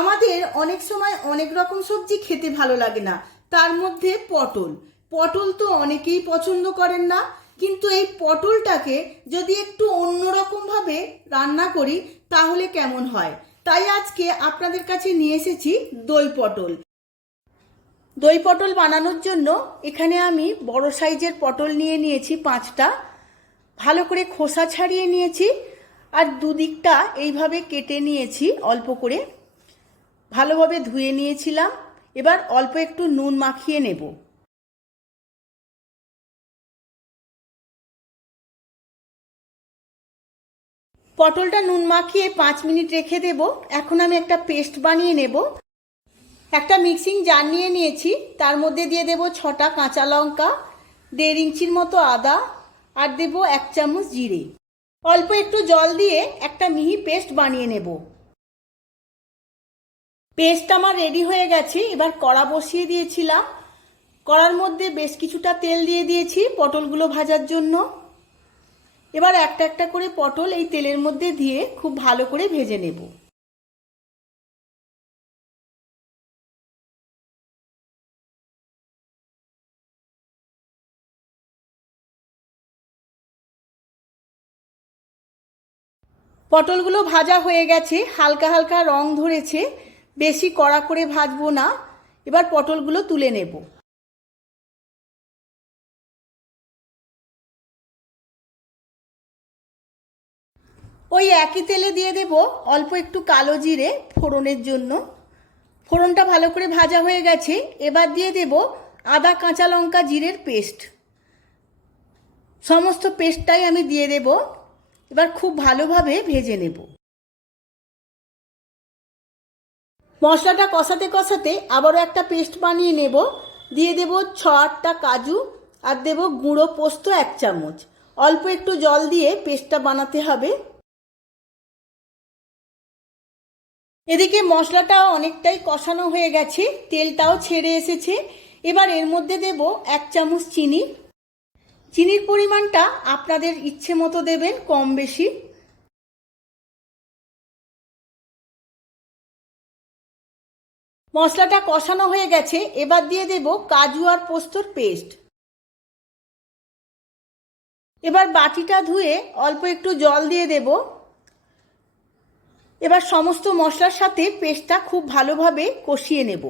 আমাদের অনেক সময় অনেক রকম সবজি খেতে ভালো লাগে না। তার মধ্যে পটল। পটল তো অনেকেই পছন্দ করেন না, কিন্তু এই পটলটাকে যদি একটু অন্যরকম ভাবে রান্না করি, তাহলে কেমন হয়? তাই আজকে আপনাদের কাছে নিয়ে এসেছি দই পটল। দই পটল বানানোর জন্য এখানে আমি বড় সাইজের পটল নিয়ে নিয়েছি পাঁচটা। ভালো করে খোসা ছাড়িয়ে নিয়েছি, আর দুদিকটা এইভাবে কেটে নিয়েছি অল্প করে। ভালোভাবে ধুয়ে নিয়েছিলাম। এবার অল্প একটু নুন মাখিয়ে নেব। পটলটা নুন মাখিয়ে পাঁচ মিনিট রেখে দেব। এখন আমি একটা পেস্ট বানিয়ে নেব। একটা মিক্সিং জার নিয়ে নিয়েছি। তার মধ্যে দিয়ে দেব ছটা কাঁচা লঙ্কা, দেড় ইঞ্চির মতো আদা, আর দেব এক চামচ জিরে। অল্প একটু জল দিয়ে একটা মিহি পেস্ট বানিয়ে নেব। পেস্ট আমার রেডি হয়ে গেছে, এবার কড়া বসিয়ে দিয়েছিলাম। কড়ার মধ্যে বেশ কিছুটা তেল দিয়ে দিয়েছি পটলগুলো ভাজার জন্য। এবার একটা একটা করে পটল এই তেলের মধ্যে দিয়ে খুব ভালো করে ভেজে নেব। পটলগুলো ভাজা হয়ে গেছে, হালকা হালকা রং ধরেছে। বেশি কড়া করে ভাজবো না, এবার পটলগুলো তুলে নেব। ওই একই তেলে দিয়ে দেব অল্প একটু কালো জিরে ফোড়নের জন্য। ফোড়নটা ভালো করে ভাজা হয়ে গেছে, এবার দিয়ে দেব আদা কাঁচা লঙ্কা জিরের পেস্ট। সমস্ত পেস্টটাই আমি দিয়ে দেব, এবার খুব ভালোভাবে ভেজে নেব। মশলাটা কষাতে কষাতে আবারও একটা পেস্ট বানিয়ে নেব। দিয়ে দেব ছ আটটা কাজু আর দেব গুঁড়ো পোস্ত এক চামচ। অল্প একটু জল দিয়ে পেস্টটা বানাতে হবে। এদিকে মশলাটা অনেকটাই কষানো হয়ে গেছে, তেলটাও ছেড়ে এসেছে। এবার এর মধ্যে দেব এক চামচ চিনি। চিনির পরিমাণটা আপনাদের ইচ্ছে মতো দেবেন কম বেশি। মশলাটা কষানো হয়ে গেছে, এবার দিয়ে দেব কাজু আর পোস্তর পেস্ট। এবার বাটিটা ধুয়ে অল্প একটু জল দিয়ে দেব। এবার সমস্ত মশলার সাথে পেস্টটা খুব ভালোভাবে কষিয়ে নেব।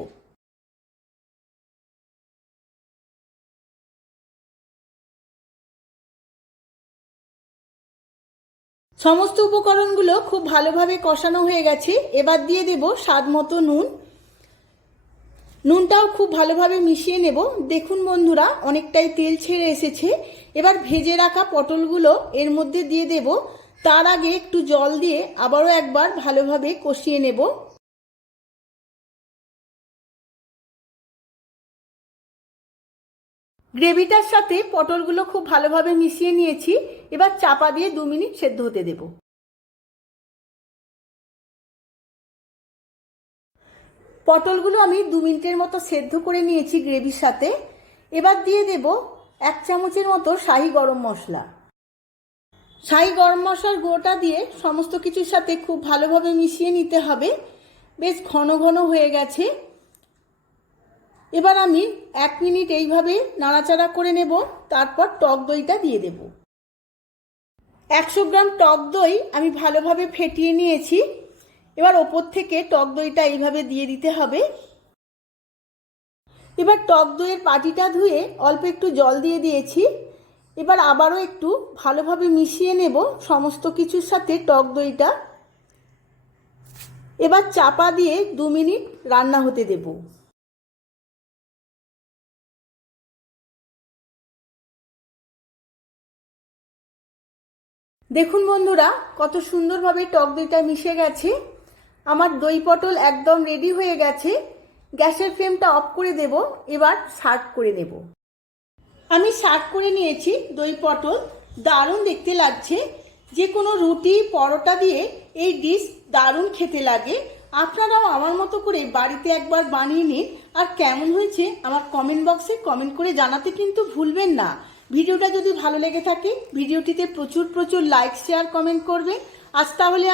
সমস্ত উপকরণগুলো খুব ভালোভাবে কষানো হয়ে গেছে, এবার দিয়ে দেব স্বাদ মতো নুন। নুনটাও খুব ভালোভাবে মিশিয়ে নেব। দেখুন বন্ধুরা, অনেকটাই তেল ছেড়ে এসেছে। এবার ভেজে রাখা পটলগুলো এর মধ্যে দিয়ে দেব। তার আগে একটু জল দিয়ে আবারও একবার ভালোভাবে কষিয়ে নেব। গ্রেভিটার সাথে পটলগুলো খুব ভালোভাবে মিশিয়ে নিয়েছি। এবার চাপা দিয়ে দু মিনিট সেদ্ধ হতে দেব। পটলগুলো আমি দু মিনিটের মতো সেদ্ধ করে নিয়েছি গ্রেভির সাথে। এবার দিয়ে দেব এক চামচের মতো শাহি গরম মশলা। শাহি গরম মশলার গুঁড়োটা দিয়ে সমস্ত কিছুর সাথে খুব ভালোভাবে মিশিয়ে নিতে হবে। বেশ ঘন ঘন হয়ে গেছে। এবার আমি এক মিনিট এইভাবে নাড়াচাড়া করে নেব, তারপর টক দইটা দিয়ে দেব। একশো গ্রাম টক দই আমি ভালোভাবে ফেটিয়ে নিয়েছি। এবার ওপর থেকে টক দইটা এইভাবে দিয়ে দিতে হবে। এবার টক দইয়ের পাটিটা ধুয়ে অল্প একটু জল দিয়ে দিয়েছি। এবার আবারও একটু ভালোভাবে মিশিয়ে নেব সমস্ত কিছুর সাথে টক দইটা। এবার চাপা দিয়ে দু মিনিট রান্না হতে দেবো। দেখুন বন্ধুরা, কত সুন্দরভাবে টক দইটা মিশে গেছে। আমার দই পটল একদম রেডি হয়ে গেছে। গ্যাসের ফ্লেমটা অফ করে দেব, এবার সার্ভ করে নেব। আমি সার্ভ করে নিয়েছি দই পটল। দারুণ দেখতে লাগছে। যে কোনো রুটি, পরোটা দিয়ে এই ডিশ দারুণ খেতে লাগে। আপনারাও আমার মতো করে বাড়িতে একবার বানিয়ে নিন। আর কেমন হয়েছে আমার কমেন্ট বক্সে কমেন্ট করে জানাতে কিন্তু ভুলবেন না। ভিডিওটা যদি ভালো লেগে থাকে, ভিডিওটিতে প্রচুর প্রচুর লাইক শেয়ার কমেন্ট করবেন। আজ তাহলে